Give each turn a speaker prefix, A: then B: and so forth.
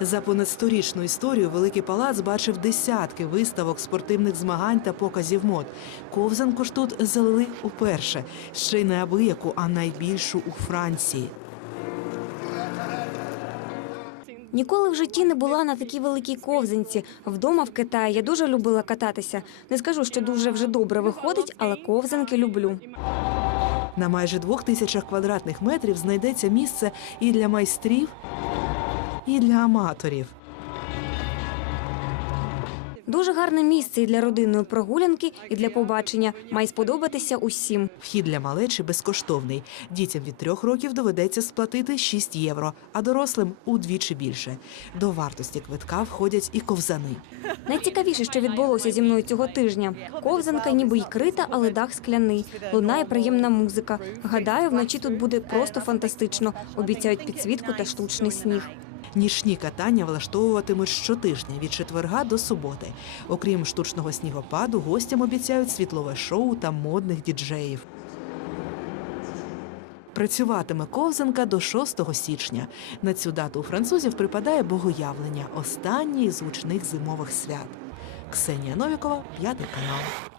A: За понад сторічну історію Великий Палац бачив десятки виставок, спортивних змагань та показів мод. Ковзанку ж тут залили уперше, ще й не абияку, а найбільшу у Франції.
B: Ніколи в житті не була на такій великій ковзанці. Вдома в Китаї я дуже любила кататися. Не скажу, що дуже вже добре виходить, але ковзанки люблю.
A: На майже двох тисячах квадратних метрів знайдеться місце і для майстрів, і для аматорів.
B: Дуже гарне місце і для родинної прогулянки, і для побачення. Має сподобатися усім.
A: Вхід для малечі безкоштовний. Дітям від трьох років доведеться сплатити 6 євро, а дорослим удвічі більше. До вартості квитка входять і ковзани.
B: Найцікавіше, що відбулося зі мною цього тижня. Ковзанка ніби й крита, але дах скляний. Лунає приємна музика. Гадаю, вночі тут буде просто фантастично. Обіцяють підсвітку та штучний сніг.
A: Нічні катання влаштовуватимуть щотижня від четверга до суботи. Окрім штучного снігопаду, гостям обіцяють світлове шоу та модних діджеїв. Працюватиме ковзанка до 6 січня. На цю дату у французів припадає богоявлення, останній з гучних зимових свят. Ксенія Новікова, п'ятий канал.